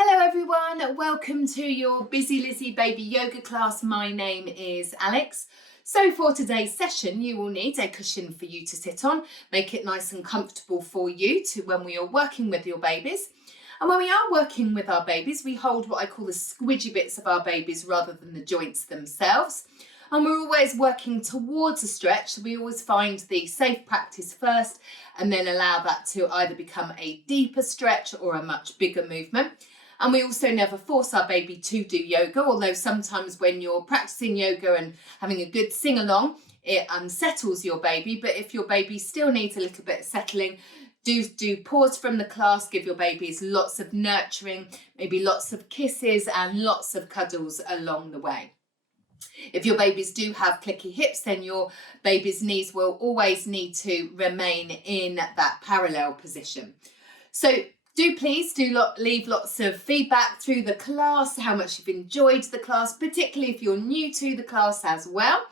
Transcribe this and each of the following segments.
Hello everyone, welcome to your Busy Lizzie baby yoga class. My name is Alex. So for today's session, you will need a cushion for you to sit on, make it nice and comfortable for you when we are working with your babies. And when we are working with our babies, we hold what I call the squidgy bits of our babies rather than the joints themselves. And we're always working towards a stretch. So we always find the safe practice first and then allow that to either become a deeper stretch or a much bigger movement. And we also never force our baby to do yoga, although sometimes when you're practicing yoga and having a good sing-along, it unsettles your baby. But if your baby still needs a little bit of settling, do pause from the class, give your babies lots of nurturing, maybe lots of kisses and lots of cuddles along the way. If your babies do have clicky hips, then your baby's knees will always need to remain in that parallel position. So please leave lots of feedback through the class, how much you've enjoyed the class, particularly if you're new to the class as well.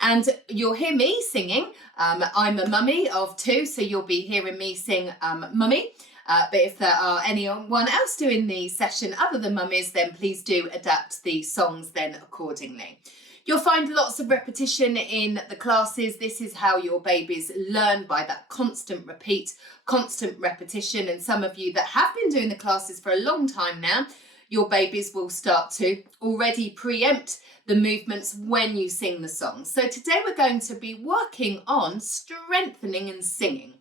And you'll hear me singing. I'm a mummy of two, so you'll be hearing me sing mummy. But if there are anyone else doing the session other than mummies, then please do adapt the songs then accordingly. You'll find lots of repetition in the classes. This is how your babies learn, by that constant repeat, constant repetition. And some of you that have been doing the classes for a long time now, your babies will start to already preempt the movements when you sing the songs. So today we're going to be working on strengthening and singing.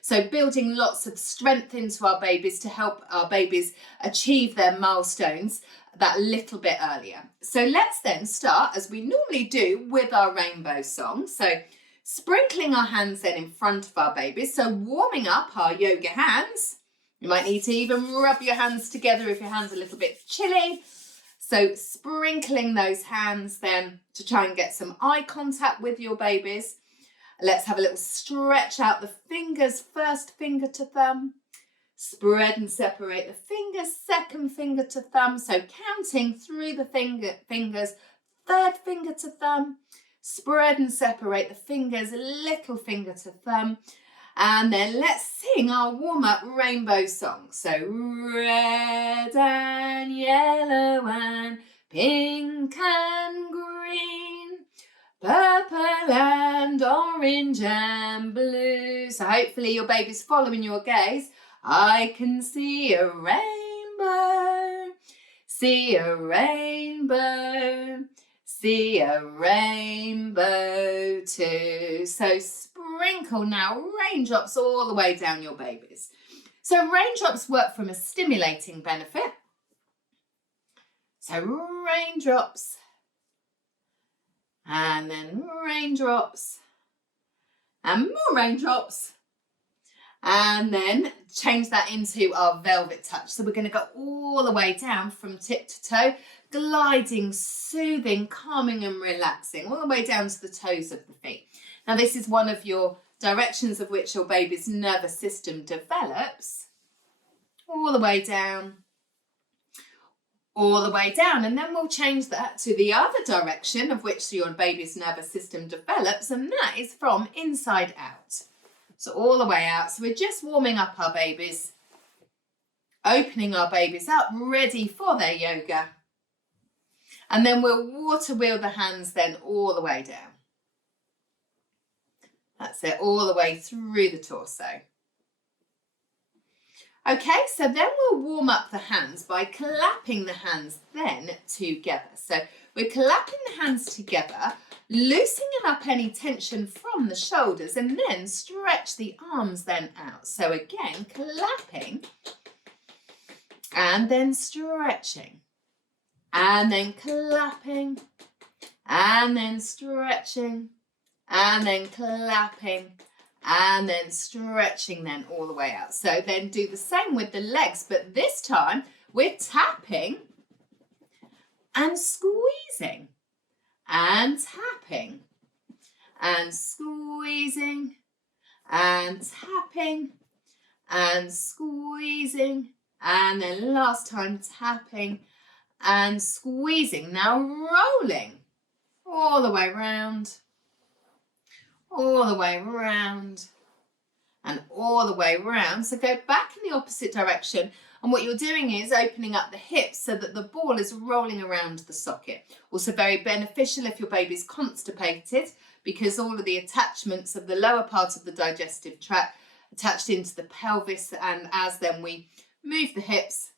So building lots of strength into our babies to help our babies achieve their milestones that little bit earlier. So let's then start, as we normally do, with our rainbow song. So sprinkling our hands then in front of our babies. So warming up our yoga hands. You might need to even rub your hands together if your hands are a little bit chilly. So sprinkling those hands then to try and get some eye contact with your babies. Let's have a little stretch out the fingers, first finger to thumb. Spread and separate the fingers, second finger to thumb. So counting through the fingers, third finger to thumb. Spread and separate the fingers, little finger to thumb. And then let's sing our warm-up rainbow song. So red and yellow and pink and green, purple and orange and blue. So hopefully your baby's following your gaze. I can see a rainbow, see a rainbow, see a rainbow too. So sprinkle now raindrops all the way down your babies. So raindrops work from a stimulating benefit. So raindrops, and then raindrops, and more raindrops, and then change that into our velvet touch. So we're going to go all the way down from tip to toe, gliding, soothing, calming and relaxing, all the way down to the toes of the feet. Now this is one of your directions of which your baby's nervous system develops, all the way down, all the way down. And then we'll change that to the other direction of which your baby's nervous system develops, and that is from inside out. So all the way out. So we're just warming up our babies, opening our babies up, ready for their yoga. And then we'll water wheel the hands then all the way down. That's it, all the way through the torso. Okay, so then we'll warm up the hands by clapping the hands then together. So we're clapping the hands together, loosening up any tension from the shoulders, and then stretch the arms then out. So again, clapping and then stretching and then clapping and then stretching and then clapping and then stretching then all the way out. So then do the same with the legs, but this time we're tapping and squeezing and tapping and squeezing and tapping and squeezing, and then last time tapping and squeezing. Now rolling all the way around, all the way around, and all the way around. So go back in the opposite direction And what you're doing is opening up the hips so that the ball is rolling around the socket. Also very beneficial if your baby's constipated, because all of the attachments of the lower part of the digestive tract attached into the pelvis, and as then we move the hips,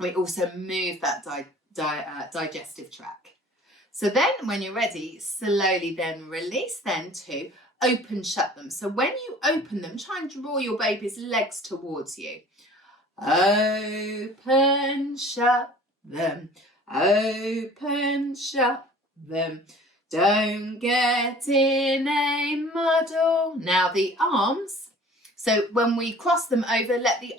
we also move that digestive tract. So then when you're ready, slowly then release then to open, shut them. So when you open them, try and draw your baby's legs towards you. Open, shut them. Open, shut them. Don't get in a muddle. Now the arms. So when we cross them over, let the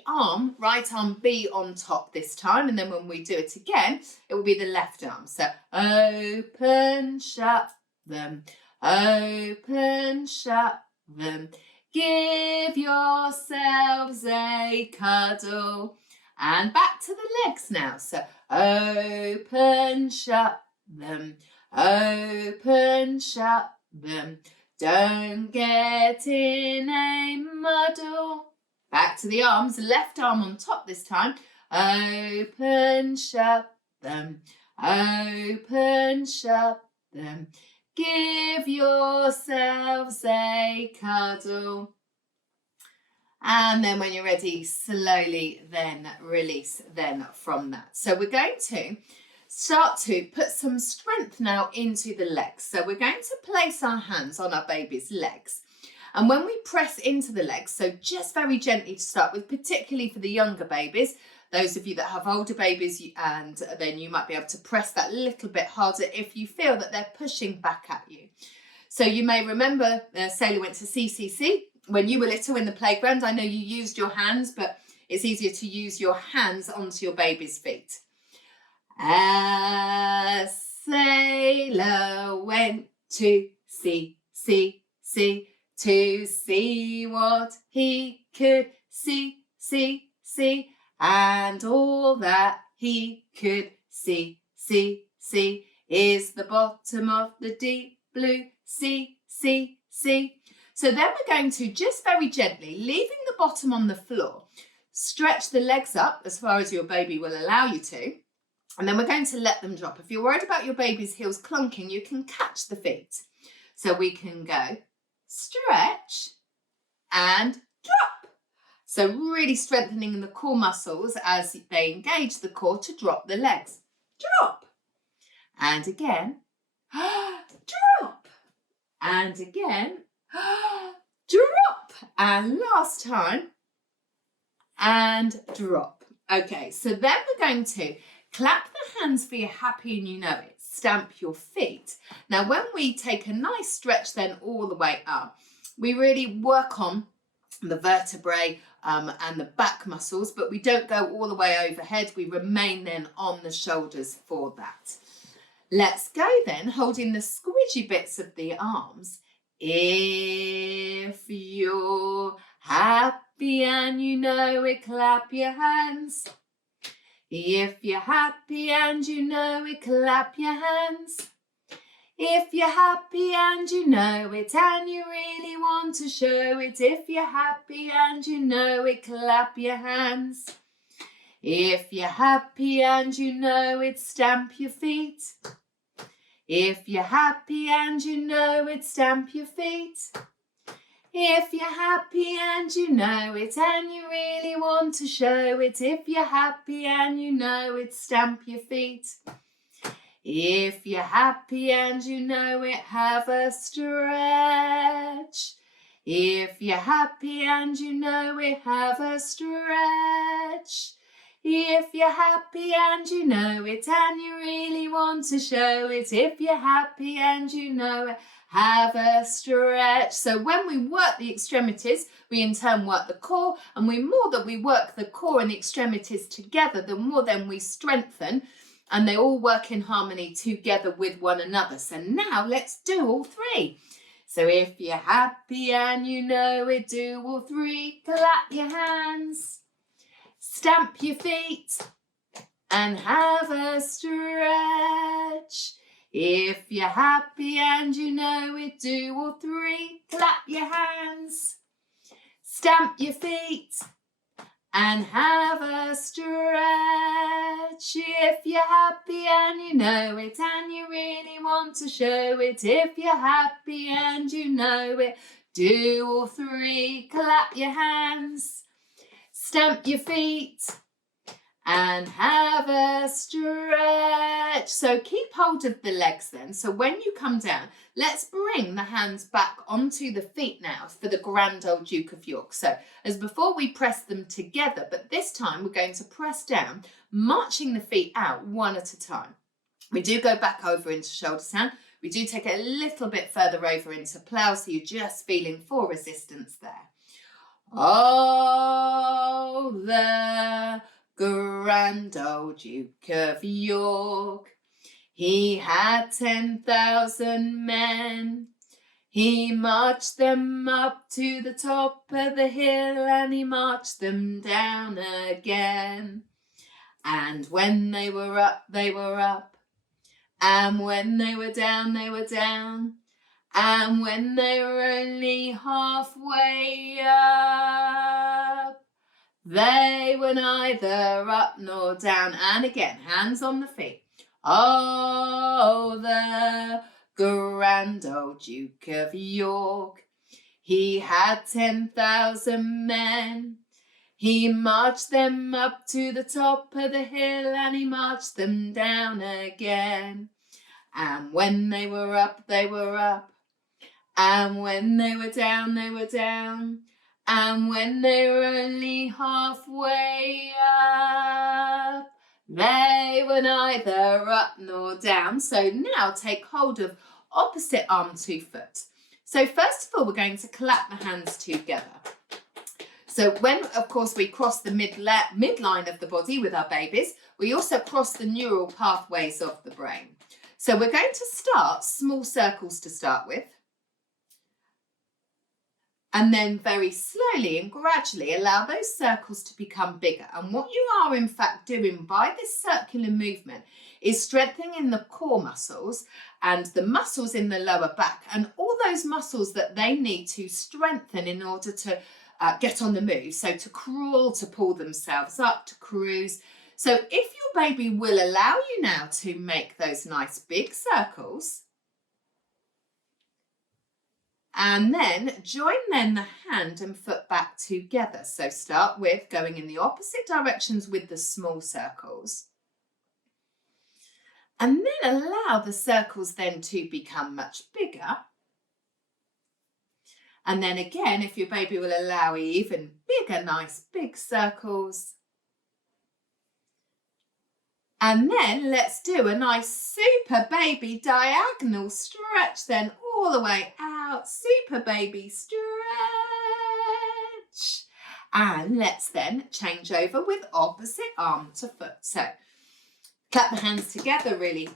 right arm be on top this time. And then when we do it again, it will be the left arm. So open, shut them. Open, shut them. Give yourselves a cuddle. And back to the legs now. So open, shut them. Open, shut them. Don't get in a muddle. Back to the arms, left arm on top this time. Open, shut them. Open, shut them. Give yourselves a cuddle. And then when you're ready, slowly then release then from that. So we're going to start to put some strength now into the legs. So we're going to place our hands on our baby's legs. And when we press into the legs, so just very gently to start with, particularly for the younger babies, those of you that have older babies, and then you might be able to press that little bit harder if you feel that they're pushing back at you. So you may remember Sailor went to CCC when you were little in the playground. I know you used your hands, but it's easier to use your hands onto your baby's feet. A sailor went to CCC to see what he could see, and all that he could see is the bottom of the deep blue sea. So then we're going to just very gently, leaving the bottom on the floor, stretch the legs up as far as your baby will allow you to, and then we're going to let them drop. If you're worried about your baby's heels clunking, you can catch the feet. So we can go stretch and drop. So really strengthening the core muscles as they engage the core to drop the legs. Drop. And again, drop. And again, drop. And last time, and drop. Okay, so then we're going to clap the hands for you're happy and you know it. Stamp your feet. Now, when we take a nice stretch then all the way up, we really work on the vertebrae and the back muscles, but we don't go all the way overhead. We remain then on the shoulders for that. Let's go then, holding the squidgy bits of the arms. If you're happy and you know it, clap your hands. If you're happy and you know it, clap your hands. If you're happy and you know it and you really want to show it, if you're happy and you know it, clap your hands. If you're happy and you know it, stamp your feet. If you're happy and you know it, stamp your feet. If you're happy and you know it and you really want to show it, if you're happy and you know it, stamp your feet. If you're happy and you know it, have a stretch. If you're happy and you know it, have a stretch. If you're happy and you know it and you really want to show it, if you're happy and you know it, have a stretch. So when we work the extremities, we in turn work the core, and the more that we work the core and the extremities together, the more then we strengthen, and they all work in harmony together with one another. So now let's do all three. So if you're happy and you know it, do all three. Clap your hands, stamp your feet, and have a stretch. If you're happy and you know it, do all three. Clap your hands, stamp your feet, and have a stretch. If you're happy and you know it and you really want to show it, if you're happy and you know it, do all three. Clap your hands, stamp your feet, and have a stretch. So keep hold of the legs then. So when you come down, let's bring the hands back onto the feet now for the Grand Old Duke of York. So as before, we press them together, but this time we're going to press down, marching the feet out one at a time. We do go back over into shoulder stand. We do take it a little bit further over into plough, so you're just feeling for resistance there. Oh, the Grand Old Duke of York, he had 10,000 men. He marched them up to the top of the hill and he marched them down again. And when they were up, they were up. And when they were down, they were down. And when they were only halfway up, they were neither up nor down. And again, hands on the feet. Oh, the Grand Old Duke of York, he had 10,000 men. He marched them up to the top of the hill and he marched them down again. And when they were up, they were up. And when they were down, they were down. And when they were only halfway up, they were neither up nor down. So now take hold of opposite arm to foot. So first of all, we're going to clap the hands together. So when, of course, we cross the midline of the body with our babies, we also cross the neural pathways of the brain. So we're going to start small circles to start with. And then very slowly and gradually allow those circles to become bigger. And what you are in fact doing by this circular movement is strengthening the core muscles and the muscles in the lower back and all those muscles that they need to strengthen in order to get on the move. So to crawl, to pull themselves up, to cruise. So if your baby will allow you now to make those nice big circles, and then join the hand and foot back together. So start with going in the opposite directions with the small circles. And then allow the circles then to become much bigger. And then again, if your baby will allow even bigger, nice big circles. And then let's do a nice super baby diagonal stretch then all the way out. Super baby stretch. And let's then change over with opposite arm to foot. So clap the hands together, really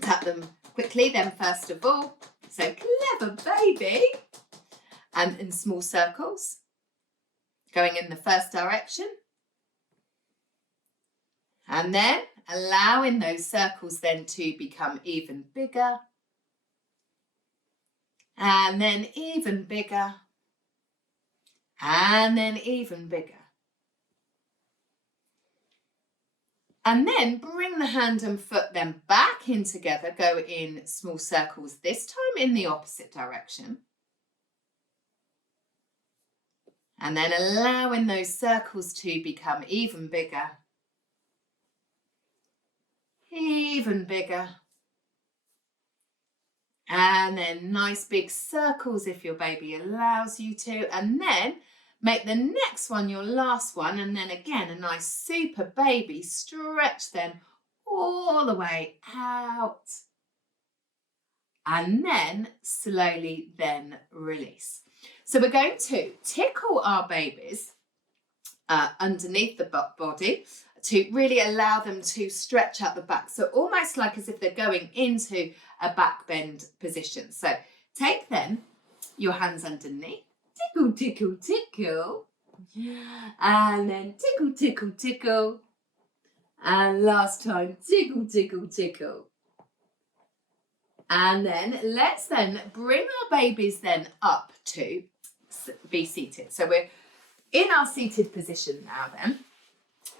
tap them quickly then first of all. So clever baby. And in small circles, going in the first direction. And then allowing those circles then to become even bigger. And then even bigger. And then even bigger. And then bring the hand and foot then back in together. Go in small circles, this time in the opposite direction. And then allowing those circles to become even bigger. Even bigger. And then nice big circles if your baby allows you to. And then make the next one your last one. And then again, a nice super baby stretch then all the way out. And then slowly then release. So we're going to tickle our babies underneath the body to really allow them to stretch out the back. So almost like as if they're going into a back bend position. So take then your hands underneath, tickle, tickle, tickle, and then tickle, tickle, tickle, and last time tickle, tickle, tickle. And then let's then bring our babies then up to be seated. So we're in our seated position now then.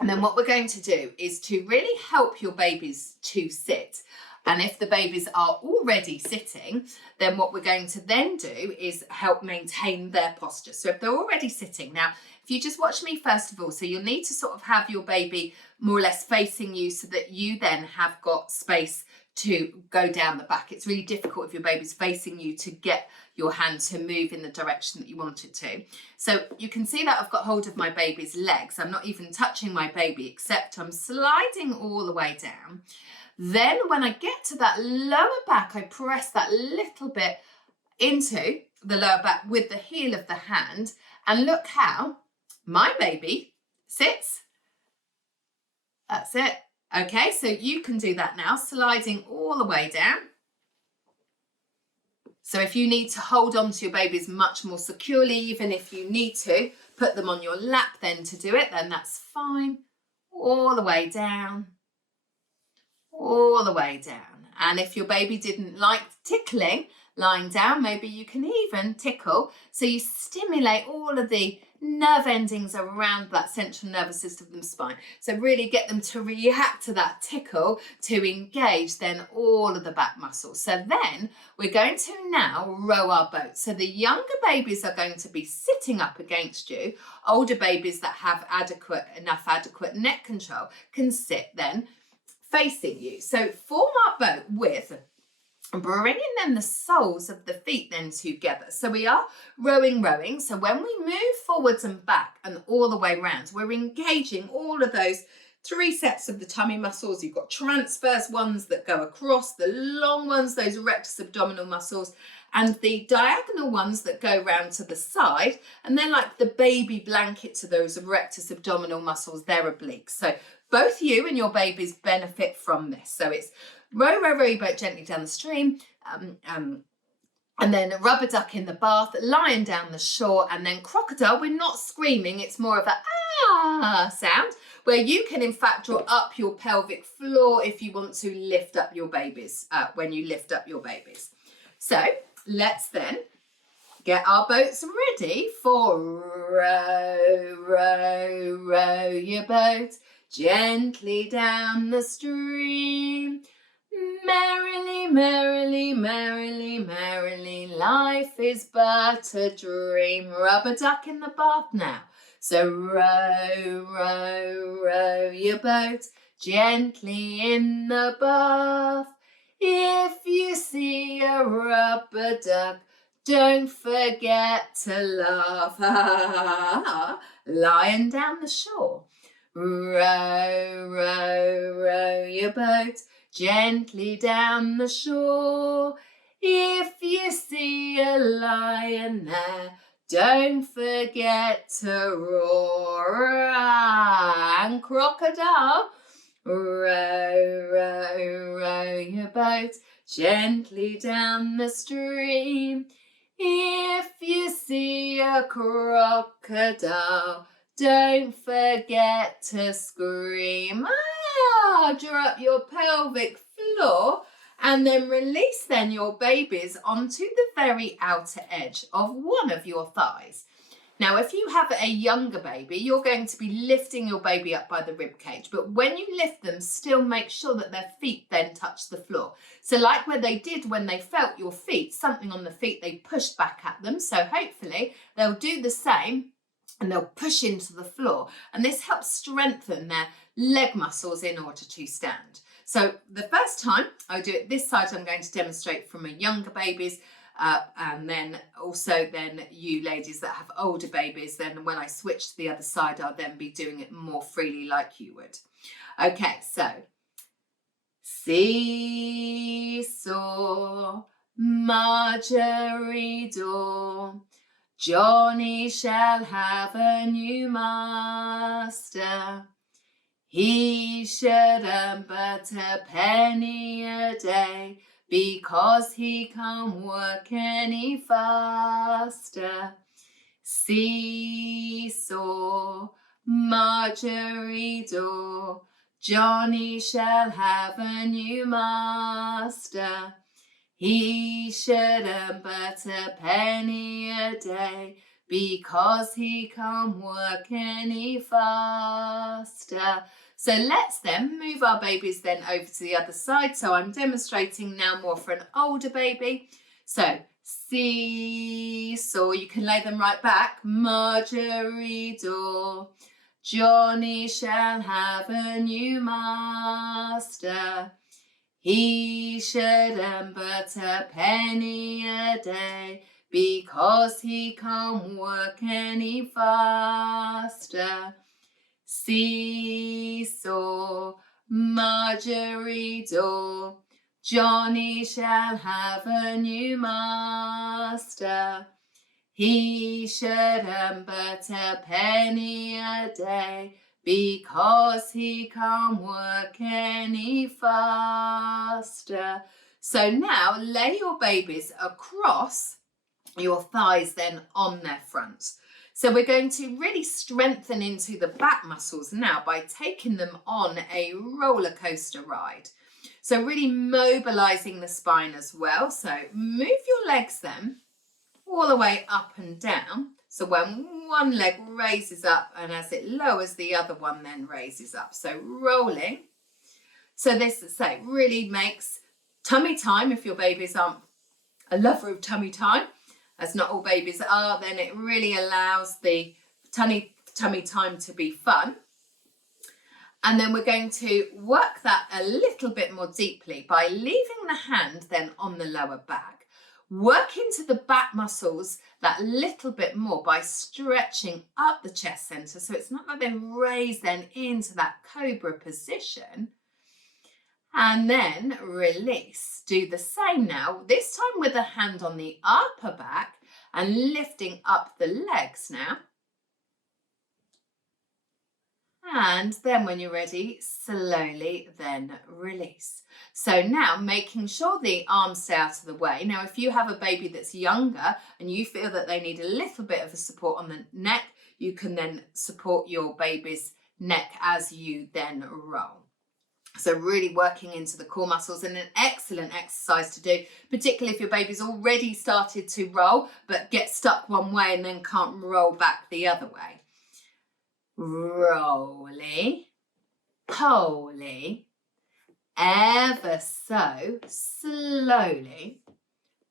And then what we're going to do is to really help your babies to sit. And if the babies are already sitting, then what we're going to then do is help maintain their posture. So if they're already sitting, now, if you just watch me first of all, so you'll need to sort of have your baby more or less facing you so that you then have got space to go down the back. It's really difficult if your baby's facing you to get your hand to move in the direction that you want it to. So you can see that I've got hold of my baby's legs. I'm not even touching my baby, except I'm sliding all the way down. Then when I get to that lower back, I press that little bit into the lower back with the heel of the hand, and look how my baby sits. That's it. Okay, so you can do that now, sliding all the way down. So if you need to hold on to your babies much more securely, even if you need to put them on your lap then to do it, then that's fine. All the way down, all the way down. And if your baby didn't like tickling lying down, maybe you can even tickle. So you stimulate all of the nerve endings around that central nervous system of the spine. So really get them to react to that tickle to engage then all of the back muscles. So then we're going to now row our boat. So the younger babies are going to be sitting up against you. Older babies that have adequate neck control can sit then facing you. So form our boat with bringing then the soles of the feet then together. So we are rowing. So when we move forwards and back and all the way around, we're engaging all of those 3 sets of the tummy muscles. You've got transverse ones that go across, the long ones, those rectus abdominal muscles, and the diagonal ones that go round to the side. And they're like the baby blanket to those rectus abdominal muscles, they're obliques. So both you and your babies benefit from this. So it's row your boat gently down the stream, and then a rubber duck in the bath, lion down the shore, and then crocodile. We're not screaming, it's more of a ah sound, where you can in fact draw up your pelvic floor if you want to lift up your babies, when you lift up your babies. So let's then get our boats ready for row your boat gently down the stream. Merrily, merrily, merrily, merrily, life is but a dream. Rubber duck in the bath now. So row your boat gently in the bath. If you see a rubber duck, don't forget to laugh. Lion down the shore. Row your boat gently down the shore. If you see a lion there, don't forget to roar. And crocodile, row your boat gently down the stream. If you see a crocodile, don't forget to scream. Draw up your pelvic floor and then release then your babies onto the very outer edge of one of your thighs. Now, if you have a younger baby, you're going to be lifting your baby up by the rib cage, but when you lift them, still make sure that their feet then touch the floor. So like where they did when they felt your feet, something on the feet, they pushed back at them. So hopefully they'll do the same and they'll push into the floor. And this helps strengthen their leg muscles in order to stand. So the first time I do it this side, I'm going to demonstrate from a younger babies, and then also then you ladies that have older babies, then when I switch to the other side, I'll then be doing it more freely like you would. Okay, so seesaw, Marjorie Daw, Johnny shall have a new master. He should earn but a penny a day, because he can't work any faster. Seesaw, Marjorie Daw, Johnny shall have a new master. He should earn but a penny a day, because he can't work any faster. So let's then move our babies then over to the other side. So I'm demonstrating now more for an older baby. So seesaw, you can lay them right back. Marjorie Daw, Johnny shall have a new master. He should earn but a penny a day, because he can't work any faster. Seesaw, Marjorie Daw, Johnny shall have a new master. He should earn but a penny a day, because he can't work any faster. So now lay your babies across your thighs then on their fronts. So we're going to really strengthen into the back muscles now by taking them on a roller coaster ride. So really mobilizing the spine as well. So move your legs then all the way up and down. So when one leg raises up and as it lowers, the other one then raises up. So rolling. So this, say, really makes tummy time. If your babies aren't a lover of tummy time, as not all babies are, then it really allows the tummy time to be fun. And then we're going to work that a little bit more deeply by leaving the hand then on the lower back. Work into the back muscles that little bit more by stretching up the chest center. So it's not like they raise then into that cobra position. And then release. Do the same now, this time with the hand on the upper back and lifting up the legs now. And then when you're ready, slowly then release. So now making sure the arms stay out of the way. Now, if you have a baby that's younger and you feel that they need a little bit of a support on the neck, you can then support your baby's neck as you then roll. So really working into the core muscles, and an excellent exercise to do, particularly if your baby's already started to roll, but gets stuck one way and then can't roll back the other way. Roly, poly, ever so slowly.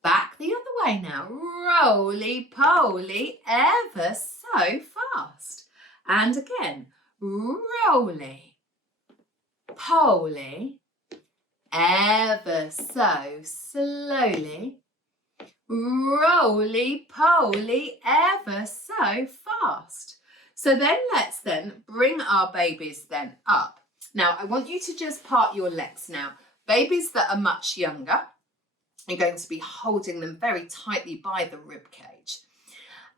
Back the other way now. Roly, poly, ever so fast. And again, roly, poly, ever so slowly. Roly, poly, ever so fast. So then let's then bring our babies then up. Now, I want you to just part your legs now. Babies that are much younger, you're going to be holding them very tightly by the rib cage.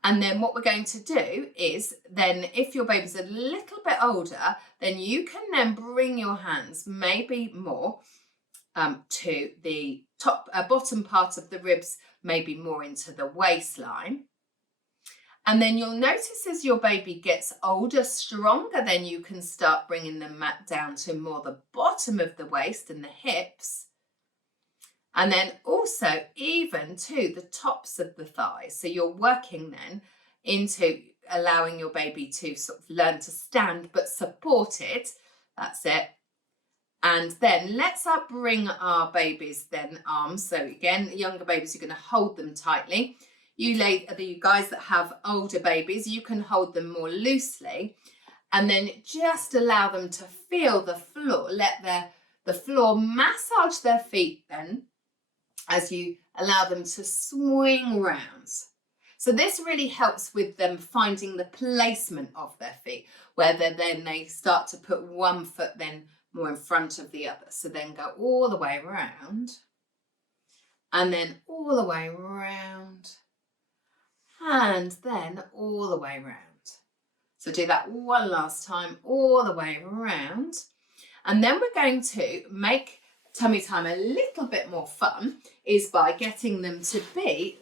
And then what we're going to do is then, if your baby's a little bit older, then you can then bring your hands maybe more to the bottom part of the ribs, maybe more into the waistline. And then you'll notice as your baby gets older, stronger, then you can start bringing them down to more the bottom of the waist and the hips. And then also even to the tops of the thighs. So you're working then into allowing your baby to sort of learn to stand but supported. That's it. And then let's bring our babies then arms. So again, younger babies, you're going to hold them tightly. You guys that have older babies, you can hold them more loosely, and then just allow them to feel the floor. Let the floor massage their feet then as you allow them to swing round. So this really helps with them finding the placement of their feet, where then they start to put one foot then more in front of the other. So then go all the way around, and then all the way around, and then all the way around. So do that one last time, all the way around. And then we're going to make tummy time a little bit more fun, is by getting them to be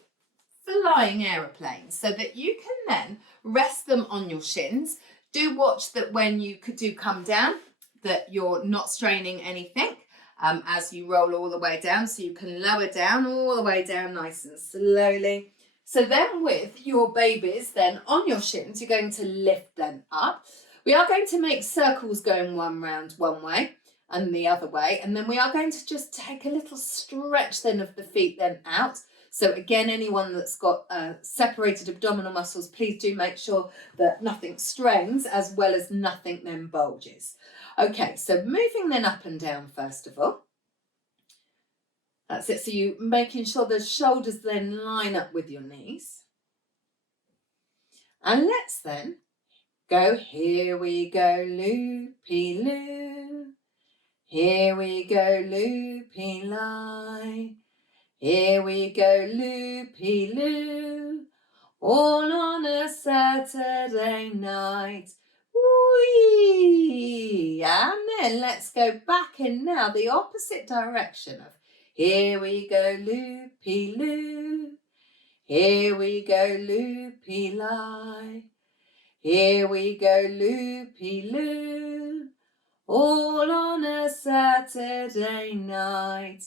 flying aeroplanes, so that you can then rest them on your shins. Do watch that when you do come down, that you're not straining anything as you roll all the way down, so you can lower down all the way down nice and slowly. So then with your babies then on your shins, you're going to lift them up. We are going to make circles going one round one way and the other way. And then we are going to just take a little stretch then of the feet then out. So again, anyone that's got separated abdominal muscles, please do make sure that nothing strains as well as nothing then bulges. Okay, so moving then up and down first of all. That's it, so you making sure the shoulders then line up with your knees. And let's then go, here we go, loopy-loo. Here we go, loopy-lie. Here we go, loopy-loo. All on a Saturday night. Whee! And then let's go back in now, the opposite direction of here we go, loopy-loo. Here we go, loopy-lie. Here we go, loopy-loo. All on a Saturday night.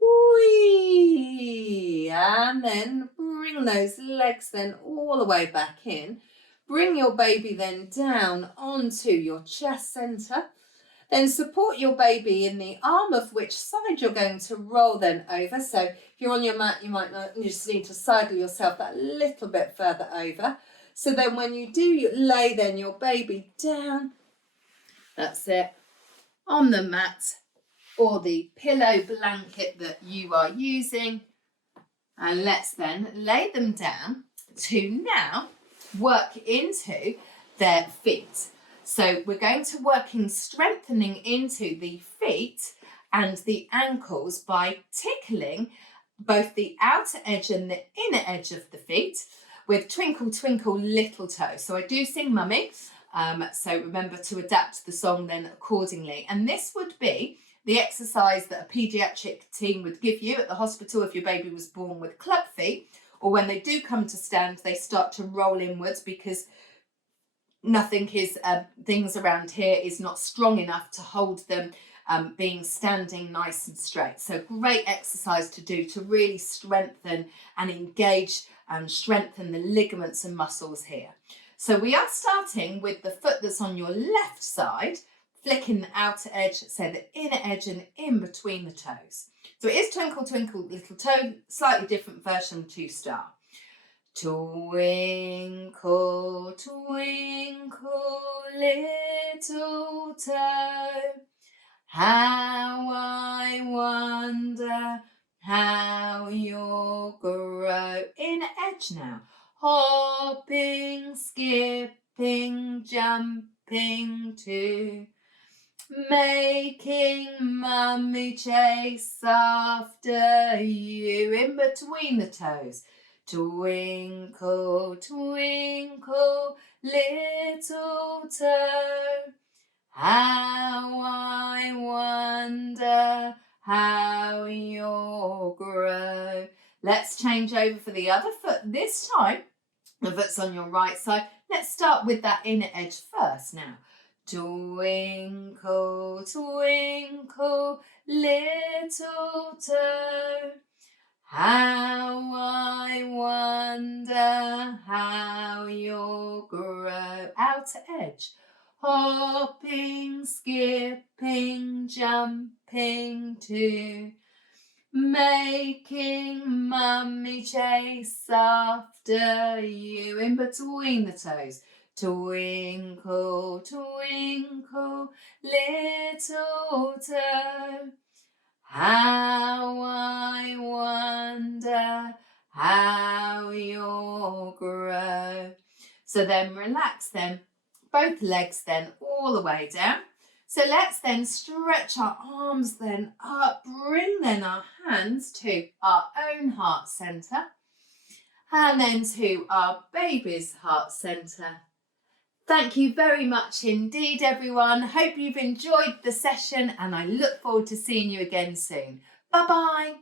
Whee! And then bring those legs then all the way back in. Bring your baby then down onto your chest centre. Then support your baby in the arm of which side you're going to roll then over. So if you're on your mat, you might not, you just need to sidle yourself that little bit further over. So then when you do, you lay then your baby down. That's it. On the mat or the pillow blanket that you are using. And let's then lay them down to now work into their feet. So we're going to work in strengthening into the feet and the ankles by tickling both the outer edge and the inner edge of the feet with Twinkle Twinkle Little Toe. So I do sing Mummy, so remember to adapt the song then accordingly. And this would be the exercise that a paediatric team would give you at the hospital if your baby was born with club feet, or when they do come to stand, they start to roll inwards because nothing is, things around here is not strong enough to hold them being standing nice and straight. So great exercise to do to really strengthen and engage and strengthen the ligaments and muscles here. So we are starting with the foot that's on your left side, flicking the outer edge, so the inner edge and in between the toes. So it is Twinkle Twinkle Little Toe, slightly different version to start. Twinkle, twinkle, little toe, how I wonder how you'll grow. Inner edge now. Hopping, skipping, jumping too, making mummy chase after you. In between the toes. Twinkle, twinkle, little toe, how I wonder how you'll grow. Let's change over for the other foot. This time, the foot's on your right side. Let's start with that inner edge first now. Twinkle, twinkle, little toe, how I wonder how you'll grow. Outer edge. Hopping, skipping, jumping too, making mummy chase after you. In between the toes. Twinkle, twinkle, little toe, how I wonder how you'll grow. So then relax then, both legs then all the way down. So let's then stretch our arms then up, bring then our hands to our own heart centre and then to our baby's heart centre. Thank you very much indeed, everyone. Hope you've enjoyed the session and I look forward to seeing you again soon. Bye-bye.